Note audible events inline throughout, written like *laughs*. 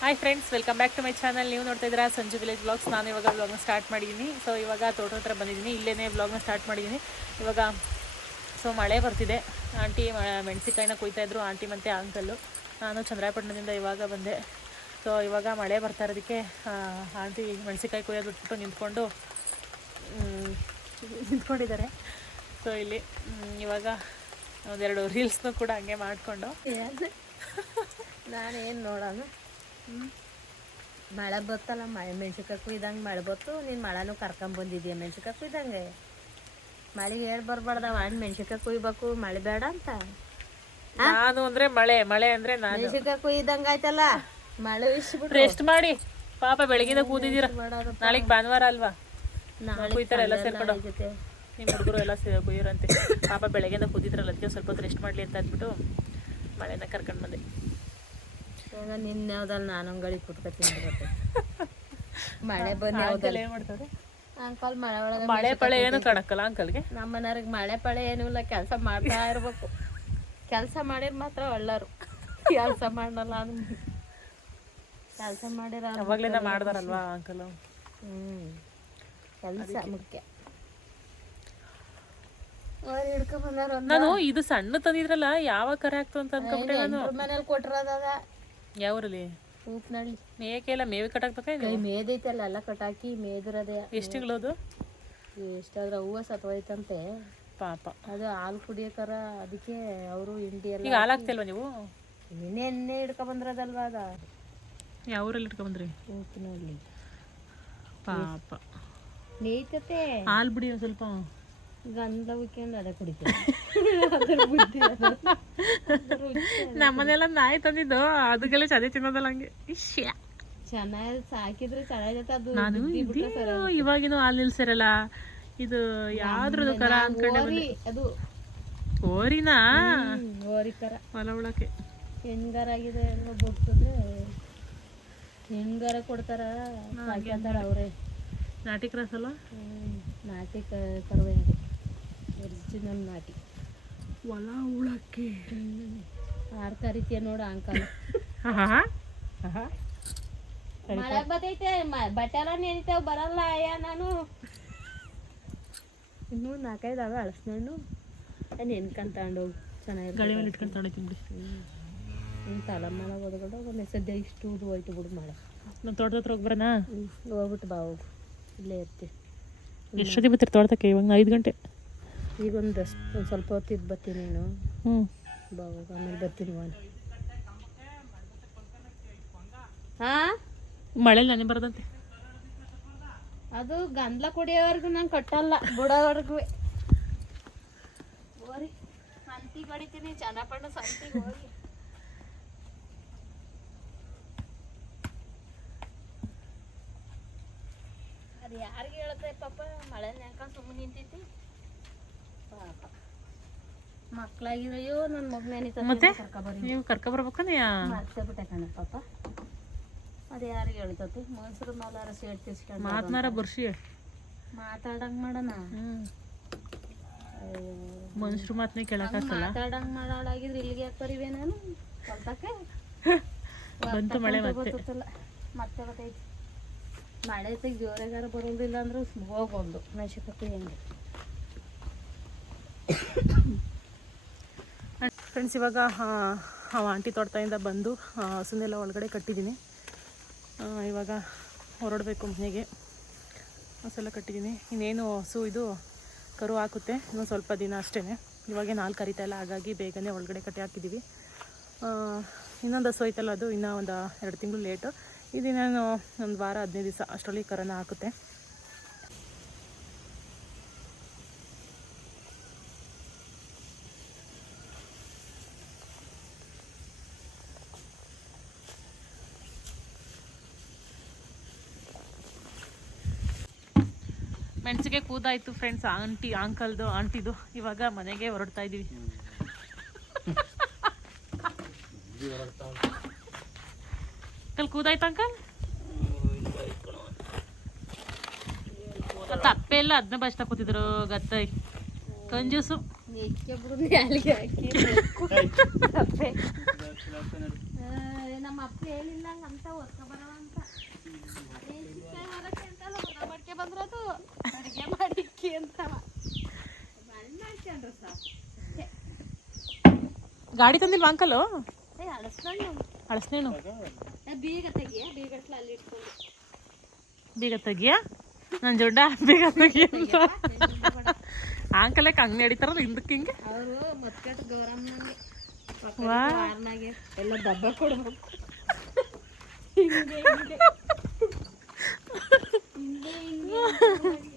Hi friends welcome back to my channel ನೀವು ನೋಡ್ತಾ ಇದ್ದೀರಾ ಸಂಜು ವಿಲೇಜ್ ಬ್ಲಾಗ್ಸ್ ನಾನು ಇವಾಗ ಬ್ಲಾಗ್ನ ಸ್ಟಾರ್ಟ್ ಮಾಡಿದ್ದೀನಿ. ಸೊ ಇವಾಗ ತೋಟ ಹತ್ರ ಬಂದಿದ್ದೀನಿ. ಇಲ್ಲೇ ಬ್ಲಾಗ್ನ ಸ್ಟಾರ್ಟ್ ಮಾಡಿದ್ದೀನಿ. ಇವಾಗ ಸೊ ಮಳೆ ಬರ್ತಿದೆ. ಆಂಟಿ ಮೆಣಸಿಕಾಯಿನ ಕೊಯ್ತಾ ಇದ್ರು. ಆಂಟಿ ಮತ್ತು ಅಂಕಲ್ಲು ನಾನು ಚಂದ್ರಾಯಪಟ್ಟಣದಿಂದ ಇವಾಗ ಬಂದೆ. ಸೊ ಇವಾಗ ಮಳೆ ಬರ್ತಾ ಇರೋದಕ್ಕೆ ಆಂಟಿ ಮೆಣಸಿಕಾಯಿ ಕುಯ್ಯೋದು ಬಿಟ್ಬಿಟ್ಟು ನಿಂತ್ಕೊಂಡು ನಿಂತ್ಕೊಂಡಿದ್ದಾರೆ. ಸೊ ಇಲ್ಲಿ ಇವಾಗ ಒಂದೆರಡು ರೀಲ್ಸ್ನೂ ಕೂಡ ಹಂಗೆ ಮಾಡಿಕೊಂಡು. ನಾನೇನು ನೋಡೋಣ ಮಳೆ ಬತ್ತಲ್ಲ ಮಳೆ ಮೆಣ್ಸಿನ್ಕಾಯಿ ಕುಯ್ದಂಗೆ ಮಳೆ ಬತ್ತು ನೀನು ಮಳೆನೂ ಕರ್ಕೊಂಬಂದಿದ್ಯಾ ಮೆಣ್ಸಿನ್ಕಾಯಿ ಕುಯ್ದಂಗೆ? ಮಳೆಗೆ ಹೇಳಿ ಬರ್ಬಾರ್ದವ? ಹಣ್ಣು ಮೆಣ್ಸಿನ್ಕಾಯಿ ಕುಯ್ಬೇಕು ಮಳೆ ಬೇಡ ಅಂತ. ನಾನು ಅಂದ್ರೆ ಮಳೆ ಮಳೆ ಅಂದ್ರೆ ನಾನು. ಮೆಣ್ಸಿನ್ಕಾಯಿ ಕುಯ್ದಂಗೆ ಆಯ್ತಲ್ಲ? ಮಳೆ ಇಸ್ಬಿಟ್ರು ರೆಸ್ಟ್ ಮಾಡಿ. ಪಾಪ ಬೆಳಗಿಂದ ಕೂತಿದ್ದೀರ. ಮಾಡೋದು ನಾಳೆಗೆ ಭಾನುವಾರ ಅಲ್ವಾ? ಕುಯ್ತಾರೆ ಎಲ್ಲ ಸೇರ್ಕೊಂಡು. ನಿಮ್ಮ ಹುಡುಗರು ಎಲ್ಲ ಸೇ ಕುಯ್ಯೋರಂತೆ. ಪಾಪ ಬೆಳಗ್ಗೆಯಿಂದ ಕೂದಿದ್ರಲ್ಲ ಅದಕ್ಕೆ ಸ್ವಲ್ಪ ಹೊತ್ತು ರೆಸ್ಟ್ ಮಾಡಲಿ ಅಂತ ಅಂದ್ಬಿಟ್ಟು ಮಳೆನ ಕರ್ಕೊಂಡು ಬಂದೆ. ನಿನ್ನ ಯಾವ್ದಲ್ಲ ಮಳೆ ಬನ್ನಿ ಅಂಕಲ್ ಯಾವ್ದಲ್ಲ ಏನು ಮಾಡ್ತಾರೆ ಅಂಕಲ್ ಮಳೆ ಒಳಗೆ ಮಳೆ ಪಳೆ ಏನು ಕಾಣಕ್ಕಲ್ಲ ಅಂಕಲ್ಗೆ? ನಮ್ಮ ಮನೆಯವ್ರಿಗೆ ಮಳೆ ಪಳೆ ಏನೂ ಇಲ್ಲ ಕೆಲಸ ಮಾಡ್ತಾ ಇರ್ಬೇಕು. ಕೆಲಸ ಮಾಡಿರ್ ಮಾತ್ರ ಒಳ್ಳರು. ಕೆಲಸ ಮಾಡಲ್ಲ ಕೆಲಸ ಮಾಡಿರ ಅವಾಗ್ಲಿಂದ ಮಾಡ್ದಾರಲ್ವಾ ಅಂಕಲ್? ಹ್ಮ್. ಕೆಲಸ ಮುಖ್ಯ. ನಾನು ಇದು ಸಣ್ಣ ತಂದಿದ್ರಲ್ಲ ಯಾವ ಕರೆ ಆಗ್ತು ಅಂತ ಅನ್ಕೊಂಡ್ಬಿಟ್ಟೆ ನಾನು. ಮನೇಲಿ ಯಾವ್ರಲ್ಲಿ ಉಪ್ನಳ್ಳಿ ಮೇಕೆ ಎಲ್ಲ ಮೇವೆ ಕಟ್ಟಾಕ್ಬೇಕಾ ಕೈ ಮೇದೈತಲ್ಲ ಎಲ್ಲ ಕಟಾಕಿ ಮೇದಿರೋದೇ ಎಷ್ಟು ತಿಂಗಳದು? ಎಷ್ಟಾದ್ರ ಹೂವ ಸತ್ವೈತಂತೆ ಪಾಪ. ಅದು ಹಾಲು ಕುಡಿಯಕರ ಅದಕ್ಕೆ ಅವರು ಹಿಂಡಿ ಎಲ್ಲ ಈಗ ಹಾಲು ಹಾಕ್ತಿಲ್ವ ನೀವು? ನಿನ್ನೆ ಎಣ್ಣೆ ಹಿಡ್ಕೊಬಂದ್ರದಲ್ವ ಬಂದ್ರದಲ್ವಾ ಅದ? ಯಾವ ಊರಲ್ಲಿ ಇಟ್ಕೊಂಬಂದ್ರಿ ಉಪ್ನಳ್ಳಿ ಪಾಪ. ನೇಯ್ತತೆ. ಹಾಲು ಬಿಡಿ ಒಂದ್ ಸ್ವಲ್ಪ. ಗಂಧ ಉಕ್ಕೊಂಡು ಅಡೆ ಕುಡಿತೀವಿ. ನಮ್ಮನೆಲ್ಲ ನಾಯಿ ತಂದಿದ್ದು ಅದಕ್ಕೆಲ್ಲ ಚದೇ ತಿನ್ನೋದಲ್ಲ ಹಂಗೆ. ಇಶ್ಯಾ. ಚೆನ್ನಾಗಿ ಸಾಕಿದ್ರೆ ಚೆನ್ನಾಗಿರುತ್ತೆ ಅದು. ನಾನು ಇವಾಗಿನ ಹಾಲು ನಿಲ್ಸಿರಲ್ಲ. ಇದು ಯಾವ್ದ್ರದ್ದು ಕರ ಅನ್ಕೊಂಡೆ ಅದು. ಓರಿನ? ಓರಿ ಕರ. ಹೊಲ ಉಳಕ್ಕೆ ಹೆಣ್ಗಾರ ಆಗಿದೆ ಎಲ್ಲ ಬಿಟ್ಟಿದ್ರೆ ಹೆಣ್ಗಾರ ಕೊಡ್ತಾರ ಸಾಕ್ಯಂತಾರ ಅವರೇ. ನಾಟಿ ಕ್ರಾಸ್ ಅಲ್ಲ ನಾಟಿ ಕರ್ವೇ ಕರುವೆ ಒರಿಜಿನಲ್ ನಾಟಿ ಹೊಲ ಉಳಕ್ಕೆ ಆರ್ ರೀತಿಯ ನೋಡು ಅಂಕಲ್. ಮಳೆ ಮ- ಬಟ್ಟೆ ಎಲ್ಲ ನೆನಿತಾವ ಬರಲ್ಲ ಅಯ್ಯ ನಾನು. ಇನ್ನೂ ನಾಲ್ಕೈದು ಅವ ಅಳಸ್ನಣ್ಣು ನೆನ್ಕೊಂಡ್ ತಗೊಂಡೋಗು ಚೆನ್ನಾಗಿ ಗಳಿ ಮೇಲೆ ಇಟ್ಕೊಂಡು ತೊಗೊಳಕ್ಕೆ ಬಿಡಿ. ಒಂದು ಸದ್ಯ ಇಷ್ಟು ಊದು ಹೋಯ್ತು ಬಿಡು ಮಳೆ. ನಮ್ಮ ತೋಟದ ಹತ್ರ ಹೋಗಿ ಹೋಗ್ಬಿಟ್ಟು ಬಾ ಹೋಗು. ಇಲ್ಲೇ ಇರ್ತೀವಿ ಎಷ್ಟೊತ್ತಿಗೆ ಬರ್ತೀರಿ ತೋಟದಕ್ಕೆ ಇವಾಗ ಐದು ಗಂಟೆ. ಈಗ ಒಂದು ಒಂದು ಸ್ವಲ್ಪ ಹೊತ್ತಿದ್ದು ಬರ್ತೀನಿ ನೀನು. ಹ್ಞೂ ಬಾ ಆಮೇಲೆ ಬರ್ತೀನಿ ವಾನ ಹಾಂ? ಮಳೆ ನೆನೆ ಬರದಂತೆ. ಅದು ಗಂದ್ಲ ಕುಡಿಯೋವರೆಗೂ ನಂಗೆ ಕಟ್ಟಲ್ಲ ಬಿಡೋವರೆಗೂ. ಹೋರಿ ಸಂತಿಗೆ ಹೊಡಿತೀನಿ ಚನ್ನಪಣ್ಣ ಸಂತಿಗೆ ಹೋಗಿ ಅದು ಯಾರಿಗೆ ಹೇಳ್ತಾರೆ ಪಾಪ ಮಳೆ ನೆನ್ಕೊಂಡು ಸುಮ್ಮನೆ ನಿಂತೈತಿ ಪಾಪ ಮಕ್ಕಳಾಗಿದೆಯೋ ನನ್ನ ಮಗ ಮತ್ತೆ? ನೀವು ಕರ್ಕೊಬರ್ಬೇಕಂದ್ರೆ ಮರ್ತೇ ಬಿಟ್ಟೆ ಕಣ ಪಾಪ. ಅದು ಯಾರಿಗೆ ಹೇಳ್ತತಿ? ಮನ್ಸರು ಮೇಲಾರ ಸೇಡ್ ತಿರ್ಸ್ಕೊಂಡು ಮಾತನಾರ ಬರ್ಸಿ. ಮಾತಾಡಂಗ್ ಮಾಡೋಣ. ಮನುಷ್ಯರು ಮಾತನೇ ಕೇಳಕ್ಕಾಗಲ್ಲ ಮಾತಾಡಂಗ್ ಮಾಡಾಗಿದ್ರೆ ಇಲ್ಲಿಗೆ ಯಾಕೆ ಬರೀವೆ ನಾನು? ಹೊಲ್ತಕ್ಕೆ *laughs* ಬಂತು ಮಳೆ ಮತ್ತೆ. ಮತ್ತೆ ಗೊತ್ತೈತಿ ಮಳೆ ಐತೆ ಜೋರಾಗಾರ ಬರೋದಿಲ್ಲ ಅಂದ್ರೆ ಹೋಗೊಂದು ಮೆಣಸಿನಕಾಯಿ ಹೆಂಗೆ? ಫ್ರೆಂಡ್ಸ್, ಇವಾಗ, ಆ ಆಂಟಿ ತೋಟದಿಂದ ಬಂದು ಹಸುನೆಲ್ಲ ಒಳಗಡೆ ಕಟ್ಟಿದ್ದೀನಿ. ಇವಾಗ ಹೊರಡಬೇಕು ಮನೆಗೆ. ಹಸೆಲ್ಲ ಕಟ್ಟಿದ್ದೀನಿ. ಇನ್ನೇನು ಹಸು ಇದು ಕರು ಹಾಕುತ್ತೆ. ಇನ್ನೂ ಸ್ವಲ್ಪ ದಿನ ಅಷ್ಟೇ ಇವಾಗ ನಾಲ್ಕು ಕರಿತಾ ಹಾಗಾಗಿ ಬೇಗನೆ ಒಳಗಡೆ ಕಟ್ಟಿ ಹಾಕಿದ್ದೀವಿ. ಇನ್ನೊಂದು ಹಸು ಐತಲ್ಲ ಅದು, ಇನ್ನೂ ಒಂದು ಎರಡು ತಿಂಗಳು ಲೇಟು. ಇದಿನ್ನೇನು ಒಂದು ವಾರ ಹದಿನೈದು ದಿವಸ ಅಷ್ಟರಲ್ಲಿ ಕರನ ಹಾಕುತ್ತೆ. ಮೆಣಸಿಗೆ ಕೂದಾಯ್ತು ಫ್ರೆಂಡ್ಸ್ ಆಂಟಿ ಅಂಕಲ್ದು ಆಂಟಿದು ಇವಾಗ ಮನೆಗೆ ಹೊರಡ್ತಾ ಇದ್ದೀವಿ ಅಂಕಲ್ ಕೂದಾಯ್ತು ಅಂಕಲ್ ತಪ್ಪೆ ಎಲ್ಲ ಅದ್ನ ಬಚ್ತಾ ಕೂತಿದ್ರು ಗತ್ತೈ ಕಂಜೂಸು. ನಮ್ಮ ಅಪ್ಪ ಹೇಳಿಲ್ಲ, ಅಂತ ಓದ್ಕೊ ಬರೋಣ ಅಂತ ಮೆಣಸಿನ್ಕಾಯಿ ಹೊರಕ್ಕೆ ಅಂತಲ್ಲ ಮಗ ಮಾಡ್ಕೆ ಬಂದ್ರದು ಅಡುಗೆ ಮಾಡಿಕ್ಕಿ ಅಂತ ಮಣ್ಣು ಮಾಡ್ಕೊಂಡ್ರು ಸಾಕು ಗಾಡಿ ತಂದಿಲ್ವಾ ಅಂಕಲು? ಅಳಸ್ನೇನು? ಬೀಗ ತೆಗಿಯ? ನನ್ ಅಲ್ಲಿ ಇಟ್ಕೊಂಡು. ಬೀಗ ತೆಗಿಯ? ನನ್ನ ಜೊಡ್ಡ ಬೀಗ ತೆಗಿಯ ಅಂತ. ಯಾಕೆ ಹಂಗೆ ನಡೀತಾರ ಹಿಂದಕ್ಕೆ ಹಿಂಗೆ? ಎಲ್ಲ ದಬ್ಬ ಕೊಡ್ಬೇಕು. ಹಿಂಗೆ ಹಿಂಗೆ. *laughs*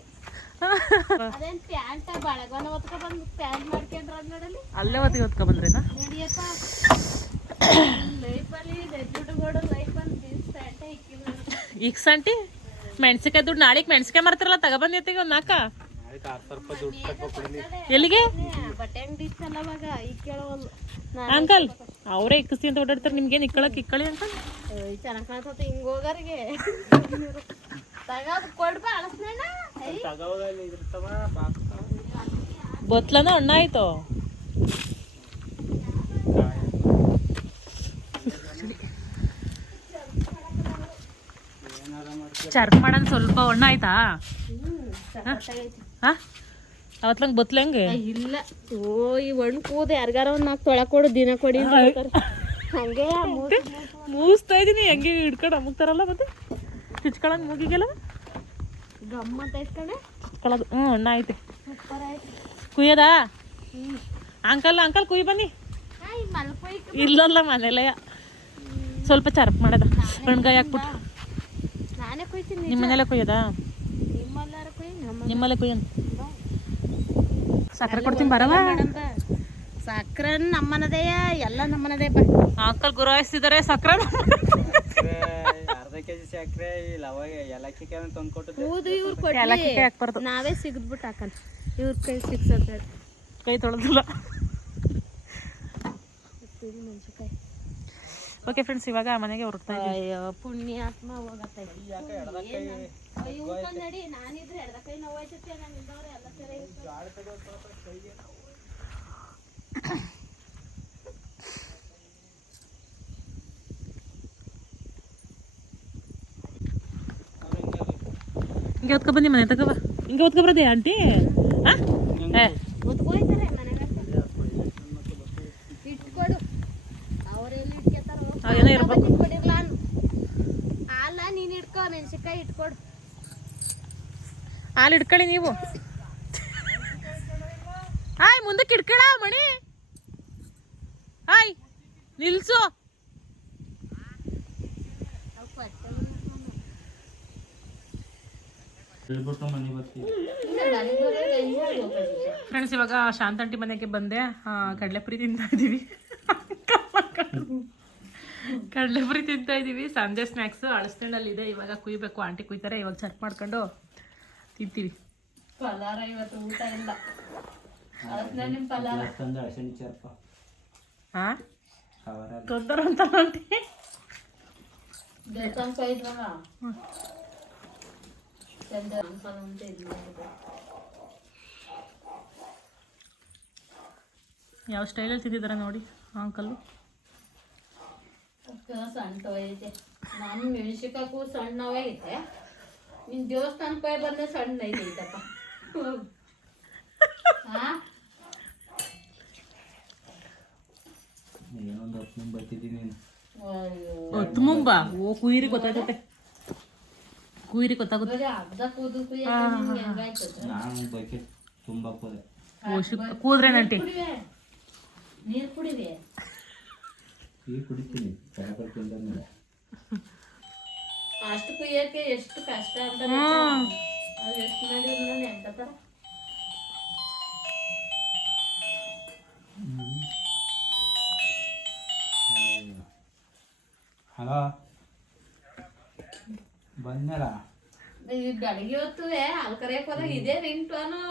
ಅಲ್ಲೇ ಒತ್ತಿಗೆ ಹೊತ್ಕೊ ಬಂದ್ರೇನಾ ಈಗ ಸಂಟಿ? ಮೆಣಸಿಕಾಯಿ ದುಡ್ಡು ನಾಳೆಗೆ ಮೆಣಸಿಕಾಯಿ ಮಾರ್ತಾರಲ್ಲ ತಗೊಬಂದಿ ಅತ್ತಿಗೆ ಒಂದು ನಾಕ. ಎಲ್ಲಿಗೆ? ಅಂಕಲ್ ಅವರೇ ಇಕ್ಕಿಸ್ತಿ ಅಂತ ಓಡಾಡ್ತಾರೆ ನಿಮ್ಗೇನು ಇಕ್ಕಳಕ್ಕೆ ಇಕ್ಕಳಿ ಅಂಕಲ್? ಚೆನ್ನಾಗಿ ಕಾಣ್ತದೆ ಹಿಂಗೆ ಹೋಗರಿಗೆ. ಬೊತ್ಲನ ಅಣ್ಣ ಆಯ್ತು? ಚರ್ಕ್ ಮಾಡನ್ ಸ್ವಲ್ಪ ಒಣ್ಣ ಆಯ್ತಾ? ಅವತ್ಲಂಗ್ ಬೊತ್ಲಂಗೆ ಇಲ್ಲ ಓ ಈ ಒಣ್ ಕೂದ ಯಾರಿಗಾರ ಒಂದ್ ನಾಲ್ಕು ತೊಳ ಕೊಡು ದಿನ ಕೊಡಿ. ಹಂಗೆ ಮೂಸ್- ಮೂಸ್ತಾ ಇದೀನಿ ಹೆಂಗೆ ಹಿಡ್ಕೊಂಡು ಅಮುಕ್ತಾರಲ್ಲ ಮತ್ತೆ? ಚುಚ್ಕೊಳಂಗ್ ಮೂಗಿಗೆಲ್ಲ? ಚುಚ್ಕೊಳ್ಳೋದು ಹ್ಞೂ ಅಣ್ಣ ಐತೆ ಸೂಪರ್ ಆಯ್ತು. ಕುಯ್ಯದಾ? ಅಂಕಲ್ ಅಂಕಲ್ ಕುಯ್ ಬನ್ನಿ. ಇಲ್ಲಲ್ಲ ಮನೇಲೆ ಸ್ವಲ್ಪ ಚರ್ಪ್ ಮಾಡದ. ಹಣ್ಗಾಯಿ ಹಾಕ್ಬಿಟ್ಟು ನಾನೇ ಕೊಯ್ತೀನಿ ನಿಮ್ಮ ಮನೇಲೆ ಕುಯ್ಯದಾ? ನಿಮ್ಮಲ್ಲಾರ ಕೊಯ್ ನಮ್ಮ ನಿಮ್ಮಲ್ಲೇ ಕುಯ್ಯನ್ ಸಕ್ಕರೆ ಕೊಡ್ತೀನಿ ಬರವ? ಸಕ್ರೆ ನಮ್ಮನದೇಯ? ಎಲ್ಲ ನಮ್ಮನದೇ ಬಾ. ಅಂಕಲ್ ಗುರಾಯಿಸ್ತಿದ್ದಾರೆ ಸಕ್ಕರೆ ಸಕ್ಕರೆ ಇಲ್ಲ ಏಲಕ್ಕಿ ತಂದು ಕೊಟ್ಟಿದ್ದೆ. ಹೌದು ಇವ್ರು ಕೊಟ್ಟಿ ಹಾಕ್ಬಾರ್ದು. ನಾವೇ ಸಿಗದ್ಬಿಟ್ಟು ಹಾಕನ್ ಇವ್ರ ಕೈ ಹೇಳಿ ಕೈ ತೊಳೆದಿಲ್ಲ. ಮೆಣಸಿನ್ಕಾಯಿ ಓಕೆ ಫ್ರೆಂಡ್ಸ್ ಇವಾಗ ಮನೆಗೆ ಹೊರಡ್ತಾ ಇದ್ದೀವಿ ಅಯ್ಯೋ ಪುಣ್ಯಾತ್ಮ ಹೋಗತ್ತೆ. ಅಯ್ಯೋ ನಡಿ ನಾನಿದ್ರೆ ಎಡದ ಕೈ ನೋವಾಯ್ತೈತೆ ನಾನು ಇದ್ದವ್ರೆ ಎಲ್ಲ ಸರಿ. ಹೊತ್ಕೊ ಬನ್ನಿ ಮನೆ ತಗೋ ಹಿಂಗೆ ಹೊತ್ಕೊ ಬರೋದೇ ಆಂಟಿ? ಹಾಂ ಇರ್ಬೇಕು. ಅಲ್ಲ ನೀನ್. ಇಟ್ಕೋ ಮೆಣಸಿನ್ಕಾಯಿ ಇಟ್ಕೊಡು. ಹಾಲು ಇಟ್ಕೊಳ್ಳಿ ನೀವು. ಹಾಯ್ ಮುಂದಕ್ಕೆ ಇಟ್ಕೊಳ ಮಣಿ. ಹಾಯ್ ನಿಲ್ಸು ಅವ್ ಪಟ್ಟೆ ಹೇಳ್ಬಿಟ್ಟು ಮನೆ ಬರ್ತೀವಿ ಫ್ರೆಂಡ್ಸ್ ಇವಾಗ ಶಾಂತಂಟಿ ಮನೆಗೆ ಬಂದೆ. ಕಡಲೆಪುರಿ ತಿಂತಾ ಇದ್ದೀವಿ ಕಡಲೆಪುರಿ ತಿಂತಾ ಇದ್ದೀವಿ ಸಂಜೆ ಸ್ನ್ಯಾಕ್ಸು ಅಳಸ್ತಂಡಲ್ಲಿ ಇದೆ. ಇವಾಗ ಕುಯ್ಬೇಕು. ಆಂಟಿ ಕುಯ್ತಾರೆ. ಇವಾಗ ಚಟ್ ಮಾಡ್ಕೊಂಡು ತಿಂತೀವಿ. ಪಲಾರ ಇವತ್ತು ಊಟ ಇಲ್ಲ. ಹಾಂ. ತೊಂದರೆ ಅಂತ ಚಂದ ಅಂಕಲ್ ಅಂತ ಇದ್ ನೋಡಿ ಯಾವ ಸ್ಟೈಲಲ್ಲಿ ತಿಂದಿದ್ದಾರೆ ನೋಡಿ ಅಂಕಲ್ಲು ಅದ್ಕ ಐತೆ ನಾನು ಮೆಣಸಿಕಾಕು ಸಣ್ಣವೈತೆ ನಿನ್ ದೇವಸ್ಥಾನಕ್ಕೆ ಹೋಗಿ ಬಂದ್ರೆ ಸಣ್ಣ ನೀನು ಅಯ್ಯೋ. ಹೊತ್ತು ಮುಂಬ? ಓ ಕುಯಿರಿ ಗೊತ್ತಾಗುತ್ತೆ ಕುಯ್ರಿ ಗೊತ್ತಾಗುತ್ತೆ ನಾನು ಬಕೆಟ್ ತುಂಬ ಓ ಶು ನೀರು ಈಗ ಕುಡಿತೀನಿ. ಕಡಪಲ್ ತಿಂದ ಅಷ್ಟು ಕುಯ್ಯಕ್ಕೆ ಎಷ್ಟು ಕಷ್ಟ ಅಂತ ಅದು ಎಷ್ಟು ನಾನು ಹಲೋ. ಬಂದ್ಮೇಲ ಬೆಳಗ್ಗೆ ಹೊತ್ತು ಅಲ್ಲಿ ಕರೆಯಕ್ ಹೋದಾಗ ಇದೇ ರಿಂಗ್ ಟೋನು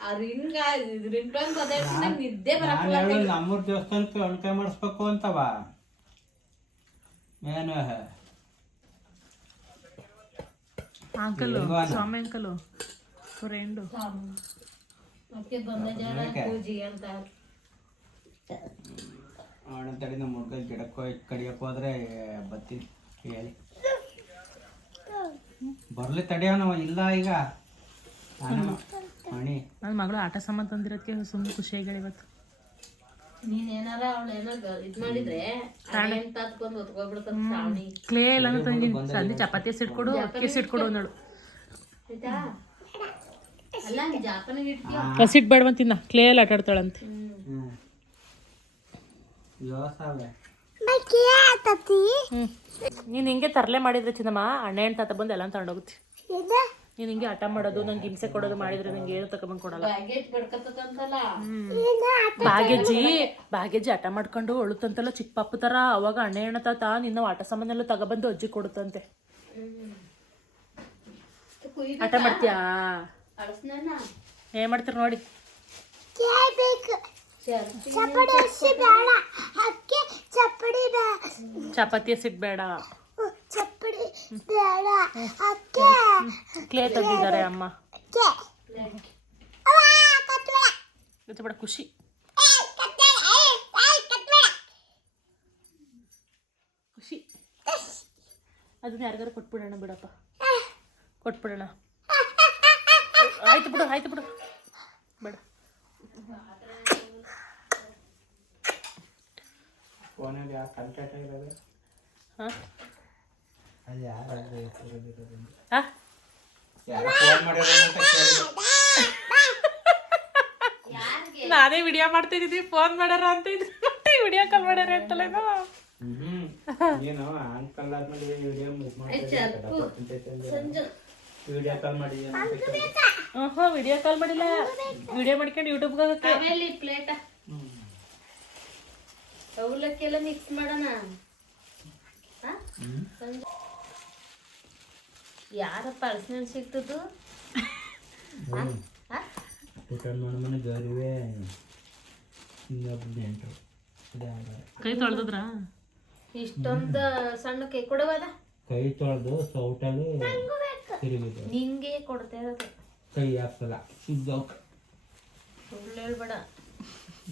ಆ ರಿಂಗ್ ರಿಂಗ್ ಟೋನ್ ಬದಲಾಯಿಸಿ ನಿದ್ದೆ ಬರಲ್ಲ ನಮ್ಮೂರ್ ದೇವಸ್ಥಾನಕ್ಕೆ ಅಣ್ಕಾಯಿ ಮಾಡಿಸ್ಬೇಕು ಅಂತವ? ಏನು? ಅಂಕಲು? ಸ್ವಾಮಿ ಅಂಕಲು ಫ್ರೆಂಡು ಮತ್ತೆ ಬಂದ ಜನ ಪೂಜೆಗೆ ಅಂತ. ಅವನ ತಡಿ ನಮ್ಮ ಹುಡ್ಗ ಗಿಡಕ್ಕೆ ಹೋಗಿ ಕಡಿಯಕ್ಕೆ ಹೋದ್ರೆ ಬತ್ತೀನಿ ಹೇಳಿ ಬರ್ಲಿ ತಡಿಯೋನವ ಇಲ್ಲ ಈಗ. ಮಣಿ. ನನ್ನ ಮಗಳು ಆಟ ಸಾಮಾನು ತಂದಿರೋದಕ್ಕೆ ಸುಮ್ಮನೆ ಖುಷಿ ಆಗ್ಯಾಳ ಇವತ್ತು. ನೀನ್ ಏನಾರ ಅವಳು ಏನೋ ಇದ್ ಮಾಡಿದ್ರೆ ಕ್ಲೇ ಎಲ್ಲ ತಂದಿದ್ದೀನಿ ಸಂಜೆ ಚಪಾತಿ ಸಿಟ್ಕೊಡು ಅಕ್ಕಿ ಸಿಟ್ಕೊಡು ಅಂದಳು. ಹಸಿಟ್ ತಿನ್ನ. ಕ್ಲೇ ಎಲ್ಲ ಆಟ ಆಡ್ತಾಳಂತೆ ಹ್ಞೂ ಹ್ಞೂ ನೀನು ಹಿಂಗೆ ತರಲೆ ಮಾಡಿದ್ರೆ ಚಿನ್ನಮ್ಮ ಅಣ್ಣ ಹೆಣ್ಣು ತಾತ ಬಂದು ಎಲ್ಲ ತಗೊಂಡೋಗುತ್ತೆ. ನೀನು ಹಿಂಗೆ ಹಠ ಮಾಡೋದು ನಂಗೆ ಹಿಂಸೆ ಕೊಡೋದು ಮಾಡಿದ್ರೆ ನಂಗೆ ಏನು ತಗೊಂಬಂದು ಕೊಡಲ್ಲ. ಬ್ಯಾಗೇಜ್ ಭಾಗ್ಯಜ್ಜಿ ಹಠ ಬಾಗೇಜಿ ಆಟ ಮಾಡ್ಕೊಂಡು ಅಳುತ್ತಂತಲ್ಲ ಚಿಕ್ಕ ಪಾಪು ಥರ ಅವಾಗ ಅಣ್ಣ ಹೆಣ್ಣ ತಾತ ನಿನ್ನ ಆಟ ಸಾಮಾನೆಲ್ಲ ತಗೊಬಂದು ಅಜ್ಜಿ ಕೊಡುತ್ತಂತೆ. ಹಠ ಆಟ ಮಾಡ್ತೀಯಾ? ಏನ್ ಮಾಡ್ತೀರ ನೋಡಿ. ಚಪಾತಿ ಸಿಡ್ಬೇಡ ಕ್ಲೇ ತಂದಿದ್ದಾರೆ ಅಮ್ಮ. ಬೇಡ, ಖುಷಿ. ಖುಷಿ. ಅದನ್ನ ಯಾರಿಗಾರು ಕೊಟ್ಬಿಡೋಣ ಬಿಡಪ್ಪ. ಕೊಟ್ಬಿಡೋಣ. ಆಯ್ತು ಬಿಡು ಆಯ್ತು ಬಿಡು. ಬೇಡ. ಫೋನಲ್ಲಿ ಯಾವ ಕಂಟೆಂಟ್ ಇರೋದು? ಹಾಂ? ಅದು ಯಾರು ಹಾಂ? ಯಾರು ಫೋನ್ ಮಾಡಿರೋ ಅಂತ ಕೇಳಿದೆ ನಾನೇ ವಿಡಿಯೋ ಮಾಡ್ತಾ ಇದ್ದೀನಿ ಫೋನ್ ಮಾಡ್ಯಾರ ಅಂತ ಇದ್ರೆ ವಿಡಿಯೋ ಕಾಲ್ ಮಾಡ್ಯಾರ ಅಂತಲ್ಲ ಏನು ಅಂಕಲ್ ಆದ್ಮೇಲೆ ವಿಡಿಯೋ ವಿಡಿಯೋ ಕಾಲ್ ಮಾಡಿ ಹ್ಞೂ ವಿಡಿಯೋ ಕಾಲ್ ಮಾಡಿಲ್ಲ. ವಿಡಿಯೋ ಮಾಡ್ಕೊಂಡು ಯೂಟ್ಯೂಬ್ಗೆ ಹೋಗಕ್ಕೆ. ಪ್ಲೇಟ ಮಿಕ್ಸ್ ಮಾಡೋಣ. ಯಾರಪ್ಪ ಅಳಸಿನ ಸಿಗ್ತದ್ದು? ಕೈ ತೊಳೆದ್ರ ಇಷ್ಟೊಂದು ಸಣ್ಣ ಕೈ ಕೊಡವದ? ಕೈ ತೊಳೆದು ಸೌಟಲ್ಲಿ ನಿಂಗೆ ಕೊಡ್ತಾ ಇರೋದು. ಕೈ ಹಾಕಲ್ಲ ಸುದ್ದೋಗ ಸುಳ್ಳು ಹೇಳ್ಬೇಡ.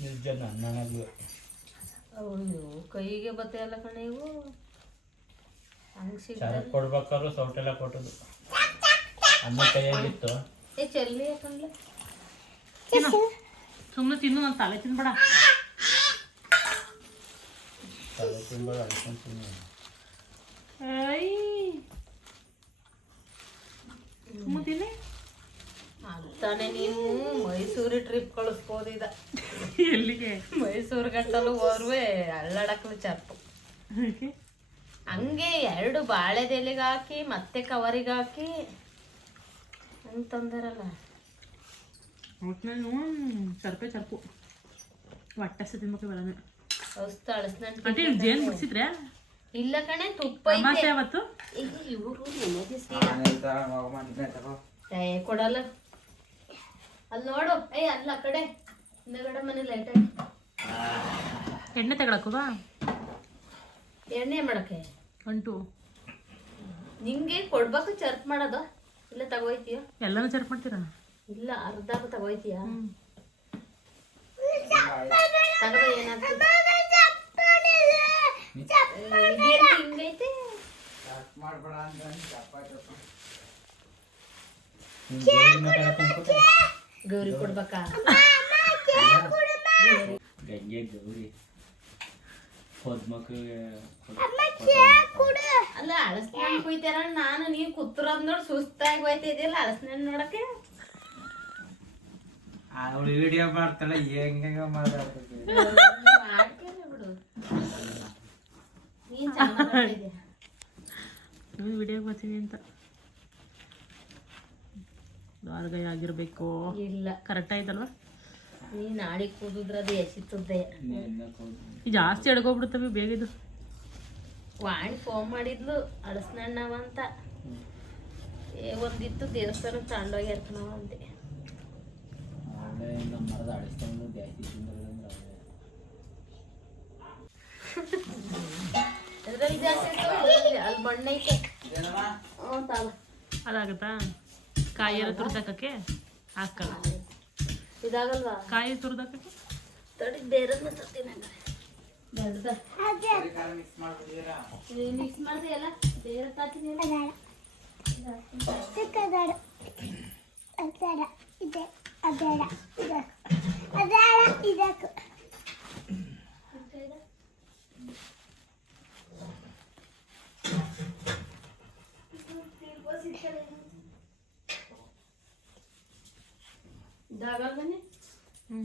ನಿಜ ನನಗೆ. ಅಯ್ಯೋ ಕೈಗೆ ಬತ್ತೆ ಎಲ್ಲ ಕಣ ಇವು. ಹಂಗೆ ಸಿಗ್ತದೆ. ಕೊಡ್ಬೇಕಾದ್ರು ಸೌಟೆಲ್ಲ ಕೊಟ್ಟದು ಅಮ್ಮ ಕೈಯಾಗಿತ್ತು ಏ ಚೆಲ್ಲಿ ಯಾಕಂದ್ಲೆ ಸುಮ್ಮನೆ ತಿನ್ನು. ಒಂದು ತಲೆ ತಿನ್ಬೇಡ. ತಲೆ ತುಂಬ ತಿನ್ನು. ಅಯ್ಯ ಸುಮ್ಮನೆ ತಿನ್ನಿ. ಅಂತಾನೆ ನೀನು. ಮೈಸೂರಿ ಟ್ರಿಪ್ ಕಳಿಸ್ಬೋದಿದ ಎಲ್ಲಿಗೆ? ಮೈಸೂರು ಗಂಟಲು ಹೋರ್ವೆ ಅಳ್ಳಾಡಕ್ಲು ಚರ್ಪು. ಹಂಗೆ? ಎರಡು ಬಾಳೆದೆಲೆಗೆ ಹಾಕಿ ಮತ್ತೆ ಕವರಿಗೆ ಹಾಕಿ. ಅಂತಂದರಲ್ಲ ತಂದಾರಲ್ಲ ಒಟ್ನಲ್ಲಿ ಚರ್ಪೆ ಚರ್ಪು. ಹೊಟ್ಟೆ ತಿನ್ಬೇಕು ಬರೋಣ ಹೊಸ್ತು ಅಳಸ್ನಂಟ್ ಜೇನು ಬಿಡಿಸಿದ್ರೆ ಇಲ್ಲ ಕಣೆ ತುಪ್ಪ ಐತೆ. ಅಮಾಸೆ ಅವತ್ತು ಇವರು. ಏ ಕೊಡಲ್ಲ. ಅಲ್ಲಿ ನೋಡು. ಏ ಅಲ್ಲ ಆ ಕಡೆ ಹಿಂದಗಡೆ ಮನೆ ಲೈಟ್ ಎಣ್ಣೆ ತಗೊಳಕ್ಕುವಾ ಎಣ್ಣೆ ಮಾಡಕ್ಕೆ? ಅಂಟು ನಿಂಗೆ ಕೊಡ್ಬೇಕು ಚರ್ಪ್ ಮಾಡೋದು. ಇಲ್ಲ ತಗೋಯ್ತೀಯ? ಎಲ್ಲಾನು ಚರ್ಪ್ ಮಾಡ್ತೀರಾ ಇಲ್ಲ ಅರ್ಧ ತಗೋಯ್ತೀಯ? ತಗೋ ಏನಾಗ್ತದೆ? ಹಿಂಗೈತೆ? ಮಾತಾಡಕ್ ಅನ್ಕೊತ? ಗೌರಿ ಕೊಡ್ಬೇಕಾ? ಗಂಗೆ ಗೌರಿ. ಅಲ್ಲ ಅಳಸ್ನಾನ್ ಕುಯ್ತಾರ ನಾನು ನೀವ್ ಕೂತಿರೋದ್ ನೋಡಿ ಸುಸ್ತಾಗಿ ಹೋಯ್ತಿದ್ಯಲ್ಲ ಅಳಸ್ನಾನ್ ನೋಡಕ್ಕೆ. ಅವಳು ವಿಡಿಯೋ ಮಾಡ್ತಾಳೆ ಹೆಂಗ ಮಾಡ್ಕೇನೆ ಬಿಡು. ನೀನ್ ಮಾಡ್ತಿದ್ಯ. ಬರ್ತೀನಿ ಅಂತ. ಆಗಿರಬೇಕು. ಇಲ್ಲ. ಕರೆಕ್ಟ್ ಆಯ್ತಲ್ವಾ? ನೀ ನಾಳೆ ಕೂದಿದ್ರೆ ಅದು ಎಸಿತದ್ದೆ ಜಾಸ್ತಿ ಅಡ್ಕೋಬಿಡ್ತವೆ ಬೇಗ ಇದು. ವಾಣಿ ಫೋನ್ ಮಾಡಿದ್ಲು ಅಳಸ್ನಣ್ಣವ ಅಂತ. ಏ ಒಂದಿತ್ತು ದೇವಸ್ಥಾನ ತಗೊಂಡೋಗಿ ಇರ್ತನವ ಅಂತೆ ಅದ್ರಲ್ಲಿ ಜಾಸ್ತಿ ಅಲ್ಲಿ ಬಣ್ಣ ಐತೆ ಹ್ಞೂ ತಾವ. ಅದಾಗತ್ತಾ? ಕಾಯಿ ಎಲ್ಲ ತುರ್ದಾಕಕ್ಕೆ? ಹಾಕಲ್ಲ. ಇದಾಗಲ್ವಾ? ಕಾಯಿ ತುರ್ದಾಕಕ್ಕೆ? ತಡಿ ಬೇರೆ ತರ್ತೀನಿ ಮಿಕ್ಸ್ ಮಾಡ್ತೀಯಲ್ಲ ಎಲ್ಲ ಬೇರೆ ತಾತೀನಿ ಇದಾಗಲ್ ಬನ್ನಿ ಹ್ಞೂ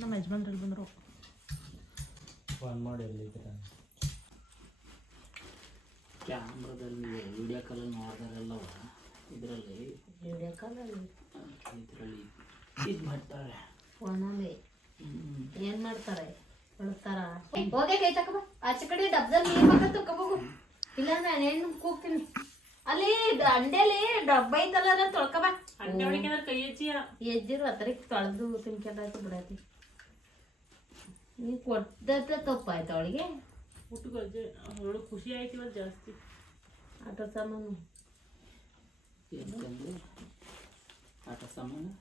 ನಮ್ಮ ಯಜಮಾನ್ರಲ್ಲಿ ಬಂದರು ಫೋನ್ ಮಾಡಿ ಎಲ್ಲಿದ್ದೀರ ಕ್ಯಾಮ್ರಾದಲ್ಲಿ ವಿಡಿಯೋ ಕಾಲಲ್ಲಿ ನೋಡಿದಾರೆಲ್ಲವ ಇದರಲ್ಲಿ ವಿಡಿಯೋ ಕಾಲಲ್ಲಿ ಇದರಲ್ಲಿ ಇದು ಮಾಡ್ತಾರೆ ಫೋನಲ್ಲಿ ಏನ್ ಮಾಡ್ತಾರೆ? ಕೊಡ್ತಾರ ಹೋಗಿ ಕೈ ತಕಬ ಆಚೆ ಕಡೆ ಡಬ್ದಲ್ಲಿ ನೀರ್ ಹಾಕ ತಕೋಬೋಗು ಇಲ್ಲ ನಾನು ಏನು ಕೂಗ್ತೀನಿ. ಅಲ್ಲಿ ಅಂಡೇಲಿ ಡಬ್ಬ ಐತಲ್ಲ ತೊಳ್ಕೊಬ ಅಂಡೆ ಹೊಡಿಕೆ ಕೈ ಹೆಚ್ಚಿಯ ಎಜ್ಜಿರು ಹತ್ರಕ್ಕೆ ತೊಳೆದು ತಿನ್ಕೊಂಡಾಯ್ತು ಬಿಡತಿ. ನೀ ಕೊಟ್ಟದ ತಪ್ಪಾಯ್ತು ಅವಳಿಗೆ? ಊಟಕ್ಕೆ ಅಜ್ಜೆ ಅವಳು ಖುಷಿ ಆಯ್ತು ಇವತ್ತು ಜಾಸ್ತಿ. ಆಟೋ ಸಾಮಾನು. ಆಟ ಸಾಮಾನು?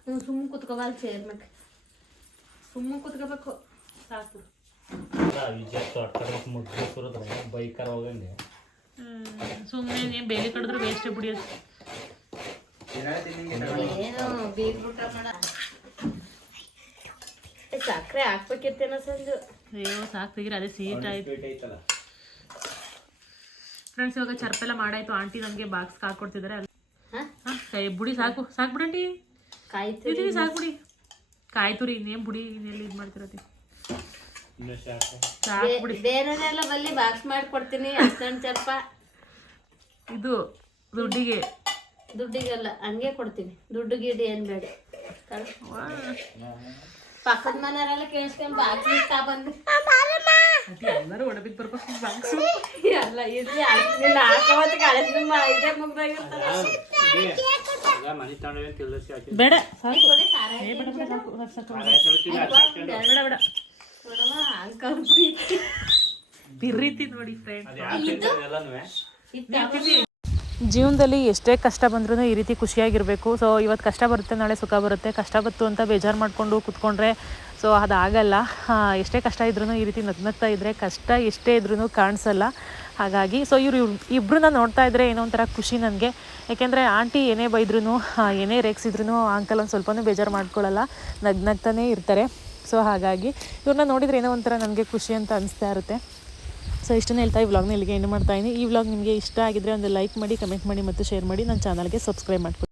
ನೀವು ಸುಮ್ಮನೆ ಕುತ್ಕೋವಲ್ಲ ಚೇರ್ ಮ್ಯಾಗ ಸುಮ್ಮನೆ ಕುತ್ಕೋಬೇಕು ಸಾಕು ಬೈಕರ್ ಹೋಗಂಗೆ ಸುಮ್ಮನೆ ಬೇರೆ ಕಡಿದ್ರು ವೇಸ್ಟ್ ಬಿಡಿ ಅದು ಏನು ಬೀಗ್ ಊಟ ಮಾಡ ಸಕ್ಕರೆ ಹಾಕ್ಬೇಕಿತ್ತೇನೋ ಸಂಜು ಅಯ್ಯೋ ಸಾಕು ತೆಗೀರಿ ಅದೇ ಸೀಟ್ ಆಯ್ತು ಫ್ರೆಂಡ್ಸ್ ಇವಾಗ ಚರ್ಪೆಲ್ಲ ಮಾಡಾಯ್ತು ಆಂಟಿ ನನಗೆ ಬಾಕ್ಸ್ ಹಾಕೊಡ್ತಿದ್ದಾರೆ ಹಾಂ ಕೈ ಬುಡಿ ಸಾಕು ಸಾಕು ಬಿಡಂಟಿ ಕಾಯ್ತು ಇದೀವಿ ಸಾಕು ಬಿಡಿ ಕಾಯ್ತು ಇನ್ನೇನ್ ಇನ್ನೇನು ಬುಡಿ ಇನ್ನೆಲ್ಲಿ ಇದು ಮಾಡ್ತಿರತಿ ಇನ್ನು ಸಾಕು. ಸಾಕು ಬಿಡಿ ಬೇರೆನೆಲ್ಲ ಬಲ್ಲಿ ಬಾಕ್ಸ್ ಮಾಡಿ ಕೊಡ್ತೀನಿ ಅಷ್ಟೊಂದು ಚಲ್ಪ ಇದು ದುಡ್ಡಿಗೆ. ದುಡ್ಡಿಗೆಲ್ಲ ಹಂಗೆ ಕೊಡ್ತೀನಿ. ದುಡ್ಡು ಗಿಡ್ಡು ಏನ್ ಬೇಡ. ಪಕ್ಕದ ಮನೆಯವರೆಲ್ಲ ಕೇಳಿಸ್ಕೊಂಡ್ ಬಾಕ್ಸ್ ಇಷ್ಟ ಬಂದು. ಎಲ್ಲರೂ ಒಡಬಿದ್ ಬರ್ಬೇಕು ಬಾಕ್ಸ್ ಎಲ್ಲ ಇರ್ಲಿ ಇದೇ ಬೇಡ ಸಾಕು. ಏ ಬೇಡ ಬೇಡ ಸಾಕು. ಸಾಕು. ಬೇಡ ಬೇಡ. ಅಂಕಲ್ ಪ್ರೀತಿ. ಪಿರ್ರಿತಿ ನೋಡಿ ಫ್ರೆಂಡ್ ಅದು ಯಾಕೆ ಜೀವನದಲ್ಲಿ ಎಷ್ಟೇ ಕಷ್ಟ ಬಂದ್ರೂ ಈ ರೀತಿ ಖುಷಿಯಾಗಿರಬೇಕು. ಸೊ ಇವತ್ತು ಕಷ್ಟ ಬರುತ್ತೆ ನಾಳೆ ಸುಖ ಬರುತ್ತೆ. ಕಷ್ಟ ಬತ್ತು ಅಂತ ಬೇಜಾರು ಮಾಡಿಕೊಂಡು ಕೂತ್ಕೊಂಡ್ರೆ ಸೊ ಅದಾಗಲ್ಲ. ಎಷ್ಟೇ ಕಷ್ಟ ಇದ್ರೂ ಈ ರೀತಿ ನಗ್ನಗ್ತಾ ಇದ್ದರೆ ಕಷ್ಟ ಎಷ್ಟೇ ಇದ್ರೂ ಕಾಣಿಸಲ್ಲ. ಹಾಗಾಗಿ ಸೊ ಇವರು ಇಬ್ಬರನ್ನ ನೋಡ್ತಾ ಇದ್ದರೆ ಏನೋ ಒಂಥರ ಖುಷಿ ನನಗೆ. ಯಾಕೆಂದರೆ ಆಂಟಿ ಏನೇ ಬೈದ್ರೂ ಏನೇ ರೇಗ್ಸಿದ್ರು ಅಂಕಲ್ ಒಂದು ಸ್ವಲ್ಪನೂ ಬೇಜಾರು ಮಾಡ್ಕೊಳ್ಳಲ್ಲ ನಗ್ನಗ್ತಾನೇ ಇರ್ತಾರೆ. ಸೊ ಹಾಗಾಗಿ ಇವ್ರನ್ನ ನೋಡಿದರೆ ಏನೋ ಒಂಥರ ನನಗೆ ಖುಷಿ ಅಂತ ಅನಿಸ್ತಾ ಇರುತ್ತೆ. ಸೊ ಇಷ್ಟನ್ನು ಹೇಳ್ತಾ ಈ ವ್ಲಾಗ್ನ ಇಲ್ಲಿಗೆ ಏನು ಮಾಡ್ತಾ ಇದ್ದೀನಿ ಈ ವ್ಲಾಗ್ ನಿಮಗೆ ಇಷ್ಟ ಆಗಿದ್ರೆ ಒಂದು ಲೈಕ್ ಮಾಡಿ, ಕಮೆಂಟ್ ಮಾಡಿ ಮತ್ತು ಶೇರ್ ಮಾಡಿ. ನನ್ನ ಚಾನಲ್ಗೆ ಸಬ್ಸ್ಕ್ರೈಬ್ ಮಾಡ್ಕೊಳ್ಳಿ